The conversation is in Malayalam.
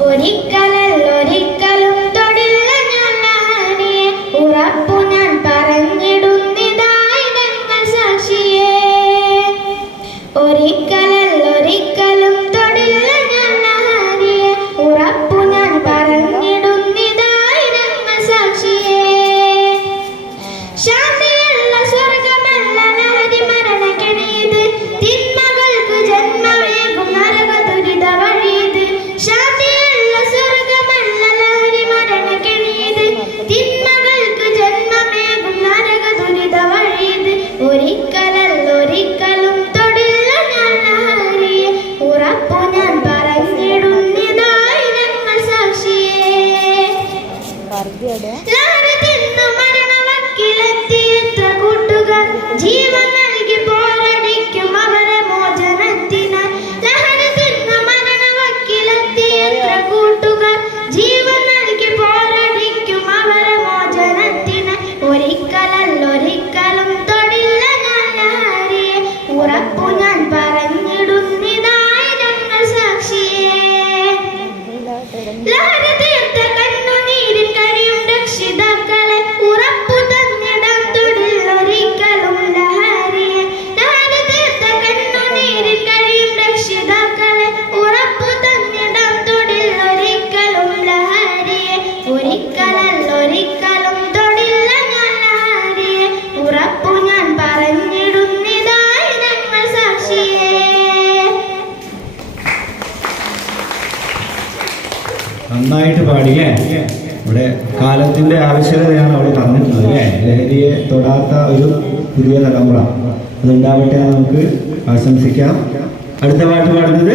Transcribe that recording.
ഒരിക്കലൊരിക്കലും തൊടില്ല ഞാൻ ലഹരിയെ, ഉറപ്പു ഞാൻ പറഞ്ഞിടുന്നിതായിരങ്ങൾ സാക്ഷിയേ. ഒരിക്കലൊരിക്കലും തൊടില്ല ഞാൻ ലഹരിയെ, ഉറപ്പു ഞാൻ പറഞ്ഞിടുന്നിതായിരങ്ങൾ സാക്ഷിയേ. ശാന്തിയുള്ള സ്വർഗമല്ല ലഹരി മരണക്കെണിയത്, തിന്മകൾക്ക് ജന്മമേകും നരക ദുരിത വഴിയത്. ശാന്തിയുള്ള സ്വർഗമല്ല ലഹരി മരണക്കെണിയത്, തിന്മകൾക്ക് ജന്മമേകും നരക ദുരിത വഴിയത്. ഒരിക്കലൊരിക്കലും തൊടില്ല ഞാൻ ലഹരിയെ, ഉറപ്പു ഞാൻ പറഞ്ഞിടുന്നിതായിരങ്ങൾ സാക്ഷിയേ. ലഹരി തിന്നു മരണവക്കിലെത്തിയെത്ര കൂട്ടുകാർ ജീവൻ നൽകി പോരടിക്കും അവരെ മോചനത്തിനായി. ലഹരി തിന്നു മരണവക്കിലെത്തിയെത്ര കൂട്ടുകാർ ജീവൻ നൽകി പോരടിക്കും അവരെ മോചനത്തിനായി. ഒരിക്കലൊരിക്കലും തൊടില്ല ഞാൻ ലഹരിയെ, ഉറപ്പു ഞാൻ പറഞ്ഞിടുന്നിതായിരങ്ങൾ സാക്ഷിയേ. ലഹരി തീർത്ത കണ്ണുനീരിൽ കഴിയും രക്ഷിതാക്കളെ, ഉറപ്പു തന്നിടാൻ തൊടില്ലൊരിക്കലും ലഹരിയെ. ലഹരി തീർത്ത കണ്ണുനീരിൽ കഴിയും രക്ഷിതാക്കളെ, ഉറപ്പു തന്നിടാൻ തൊടില്ലൊരിക്കലും ലഹരിയെ. ഒരിക്കലൊരിക്കലും തൊടില്ല ഞാൻ ലഹരിയെ, ഉറപ്പു ഞാൻ പറഞ്ഞിടുന്നിതായിരങ്ങൾ സാക്ഷിയേ. നന്നായിട്ട് പാടിയേ. ഇവിടെ കാലത്തിന്റെ ആവശ്യകതയാണ് അവിടെ പറഞ്ഞിട്ടുള്ളത് അല്ലേ. ലഹരിയെ തൊടാത്ത ഒരു പുതിയ തലമുറ അതുണ്ടാവട്ടെ നമുക്ക് ആശംസിക്കാം. അടുത്ത പാട്ട് പാടുന്നത്